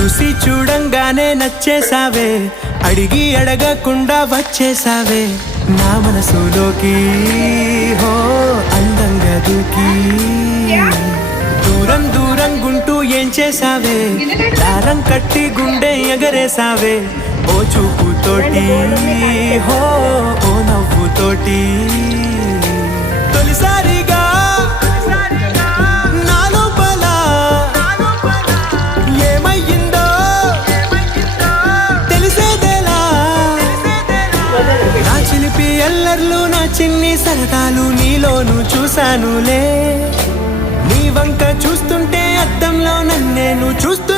చూసి చూడంగానే నచ్చేసావే, అడిగి అడగకుండా వచ్చేసావే నా మనసులోకి. హో అందంగా దూకి దూరం దూరం గుంటూ ఏం చేసావే, దారం కట్టి గుండె ఎగరేసావే ఓ చూపుతోటి, హో ఓ నవ్వుతోటి. తొలిసారిగా నా లోపల ఏమయ్యిందో తెలిసేదేలా. నా చిలిపి ఎల్లర్లు నా చిన్ని సరదాలు నీలోను చూశానులే. నీ వంక చూస్తుంటే అద్దంలో నన్నేను చూస్తూ